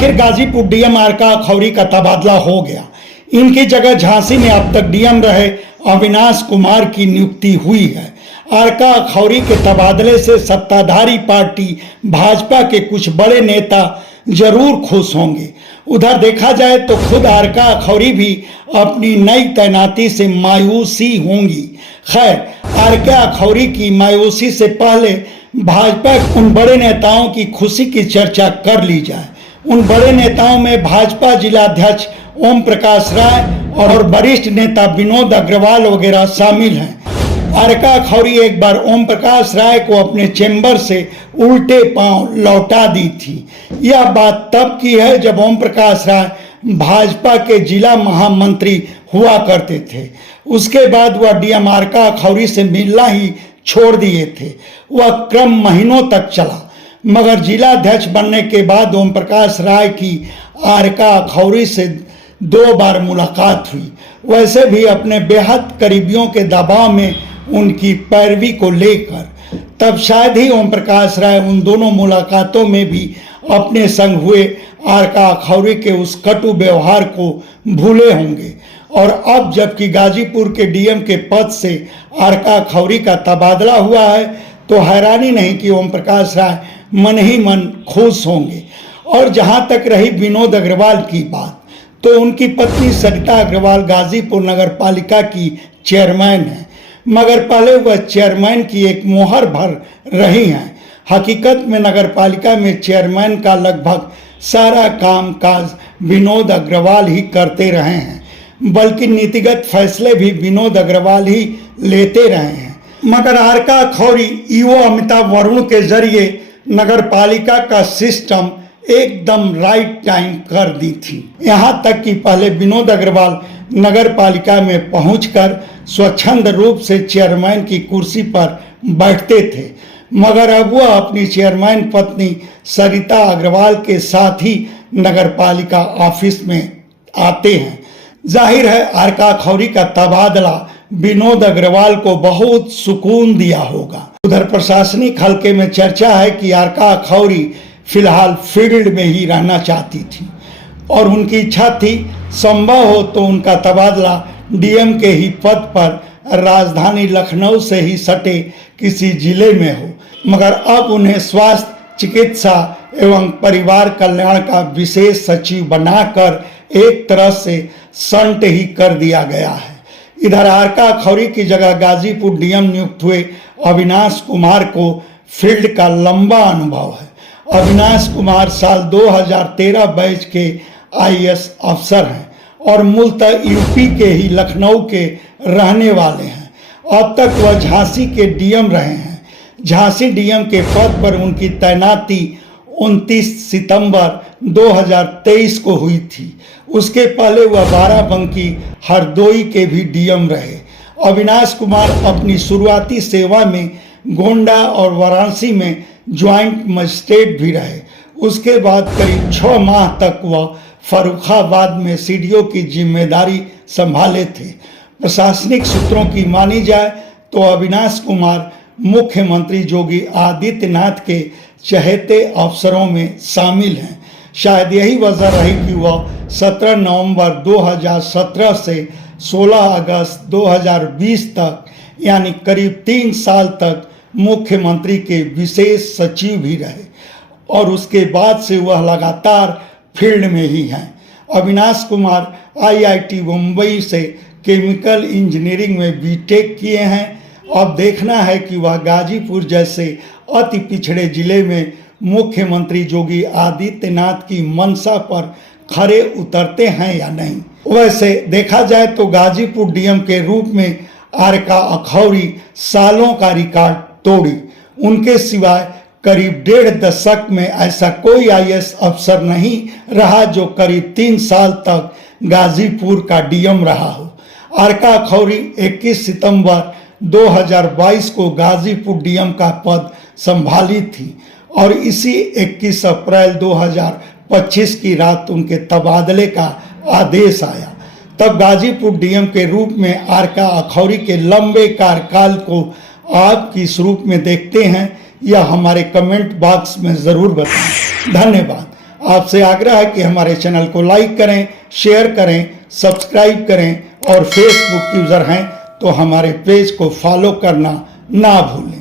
आखिर गाजीपुर डीएम आरका अखौरी का तबादला हो गया। इनकी जगह झांसी में अब तक डीएम रहे अविनाश कुमार की नियुक्ति हुई है। आरका अखौरी के तबादले से सत्ताधारी पार्टी भाजपा के कुछ बड़े नेता जरूर खुश होंगे। उधर देखा जाए तो खुद आरका अखौरी भी अपनी नई तैनाती से मायूसी होंगी। खैर, आरका अखौरी की मायूसी से पहले भाजपा उन बड़े नेताओं की खुशी की चर्चा कर ली जाए। उन बड़े नेताओं में भाजपा जिलाध्यक्ष ओम प्रकाश राय और वरिष्ठ नेता विनोद अग्रवाल वगैरह शामिल हैं। आरका अखौरी एक बार ओम प्रकाश राय को अपने चेंबर से उल्टे पांव लौटा दी थी। यह बात तब की है जब ओम प्रकाश राय भाजपा के जिला महामंत्री हुआ करते थे। उसके बाद वह डीएम आरका अखौरी से मिलना ही छोड़ दिए थे। वह क्रम महीनों तक चला, मगर जिलाध्यक्ष बनने के बाद ओम प्रकाश राय की आरका अखौरी से 2 बार मुलाकात हुई। वैसे भी अपने बेहद करीबियों के दबाव में उनकी पैरवी को लेकर तब शायद ही ओम प्रकाश राय उन दोनों मुलाकातों में भी अपने संग हुए आरका अखौरी के उस कटु व्यवहार को भूले होंगे। और अब जबकि गाजीपुर के डीएम के पद से आरका अखौरी का तबादला हुआ है तो हैरानी नहीं कि ओम प्रकाश राय मन ही मन खुश होंगे। और जहां तक रही विनोद अग्रवाल की बात, तो उनकी पत्नी सरिता अग्रवाल गाजीपुर नगर पालिका की चेयरमैन है, मगर पहले वह चेयरमैन की एक मोहर भर रही हैं। हकीकत में नगर पालिका में चेयरमैन का लगभग सारा काम काज विनोद अग्रवाल ही करते रहे हैं, बल्कि नीतिगत फैसले भी विनोद अग्रवाल ही लेते रहे हैं। मगर आरका अखौरी ईओ अमिताभ वरुण के जरिए नगर पालिका का सिस्टम एकदम राइट टाइम कर दी थी। यहाँ तक कि पहले विनोद अग्रवाल नगर पालिका में पहुंचकर स्वच्छंद रूप से चेयरमैन की कुर्सी पर बैठते थे, मगर अब वह अपनी चेयरमैन पत्नी सरिता अग्रवाल के साथ ही नगर पालिका ऑफिस में आते हैं। जाहिर है आरका अखौरी का तबादला विनोद अग्रवाल को बहुत सुकून दिया होगा। उधर प्रशासनिक हलके में चर्चा है कि आरका अखौरी फिलहाल फील्ड में ही रहना चाहती थी और उनकी इच्छा थी संभव हो तो उनका तबादला डीएम के ही पद पर राजधानी लखनऊ से ही सटे किसी जिले में हो, मगर अब उन्हें स्वास्थ्य, चिकित्सा एवं परिवार कल्याण का विशेष सचिव बनाकर एक तरह से संट ही कर दिया गया है। इधर आरका अखौरी की जगह गाजीपुर डीएम नियुक्त हुए अविनाश कुमार को फील्ड का लंबा अनुभव है। अविनाश कुमार साल 2013 बैच के आईएएस अफसर हैं और मूलतः यूपी के ही लखनऊ के रहने वाले हैं। अब तक वह झांसी के डीएम रहे हैं। झांसी डीएम के पद पर उनकी तैनाती 29 सितंबर 2023 को हुई थी। उसके पहले वह बाराबंकी, हरदोई के भी डीएम रहे। अविनाश कुमार अपनी शुरुआती सेवा में गोंडा और वाराणसी में ज्वाइंट मजिस्ट्रेट भी रहे। उसके बाद करीब 6 माह तक वह फर्रुखाबाद में सीडीओ की जिम्मेदारी संभाले थे। प्रशासनिक सूत्रों की मानी जाए तो अविनाश कुमार मुख्यमंत्री योगी आदित्यनाथ के चहेते अफसरों में शामिल हैं। शायद यही वजह रही कि वह 17 नवंबर 2017 से 16 अगस्त 2020 तक यानी करीब 3 साल तक मुख्यमंत्री के विशेष सचिव भी रहे और उसके बाद से वह लगातार फील्ड में ही हैं। अविनाश कुमार आईआईटी मुंबई से केमिकल इंजीनियरिंग में बीटेक किए हैं। अब देखना है कि वह गाजीपुर जैसे अति पिछड़े जिले में मुख्यमंत्री योगी आदित्यनाथ की मंशा पर खरे उतरते हैं या नहीं। वैसे देखा जाए तो गाजीपुर डीएम के रूप में आरका अखौरी सालों का रिकॉर्ड तोड़ी। उनके सिवाय करीब 1.5 दशक में ऐसा कोई आईएएस अफसर नहीं रहा जो करीब 3 साल तक गाजीपुर का डीएम रहा हो। आरका अखौरी 21 सितंबर 2022 को गाजीपुर डीएम का पद संभाली थी और इसी 21 अप्रैल 2025 की रात उनके तबादले का आदेश आया। तब गाजीपुर डीएम के रूप में आरका अखौरी के लंबे कार्यकाल को आप किस रूप में देखते हैं, यह हमारे कमेंट बॉक्स में ज़रूर बताएं। धन्यवाद। आपसे आग्रह है कि हमारे चैनल को लाइक करें, शेयर करें, सब्सक्राइब करें और फेसबुक यूज़र हैं तो हमारे पेज को फॉलो करना ना भूलें।